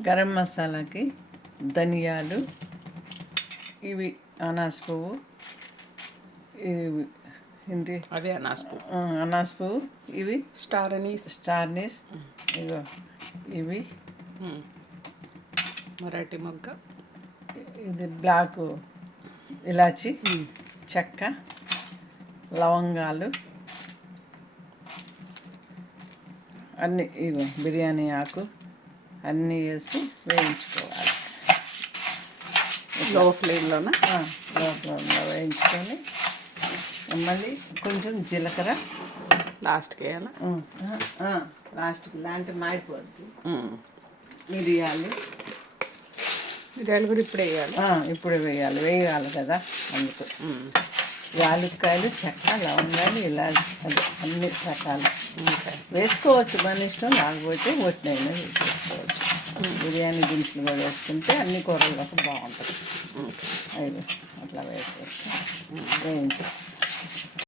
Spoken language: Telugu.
గరం మసాలాకి ధనియాలు ఇవి అనాస్ పువ్వు ఇవి ఏంటి? అవి అనాస్పు ఆ, అనాస్ పువ్వు ఇవి స్టార్ అని స్టార్నిస్ ఇగో ఇవి. మరాఠీ మొగ్గ. ఇది బ్లాక్ ఇలాచి చెక్క లవంగాలు. అన్నీ ఇగో బిర్యానీ ఆకు. అన్నీ వేసి వేయించుకోవాలి. లో ఫ్లేమ్లోన? ఆ, లోపల వేయించుకొని మళ్ళీ కొంచెం జీలకర్ర లాస్ట్కి వేయాలా? లాస్ట్కి లాంటి మాడిపోద్ది. మిరియాలు మిరియాలు కూడా ఇప్పుడే వేయాలి? ఇప్పుడు వేయాలి. వేయాలి కదా అందుకు. యాలక్కాయలు చెక్క లవంగాలు ఇలా అది అన్ని రకాలు. వేసుకోవచ్చు మన ఇష్టం లేకపోతే ఒట్టినైనా వేసుకోవచ్చు. బిర్యానీ దినుసులు కూడా వేసుకుంటే అన్ని కూరలకు బాగుంటుంది. అవి అట్లా వేసేసి వేయించి.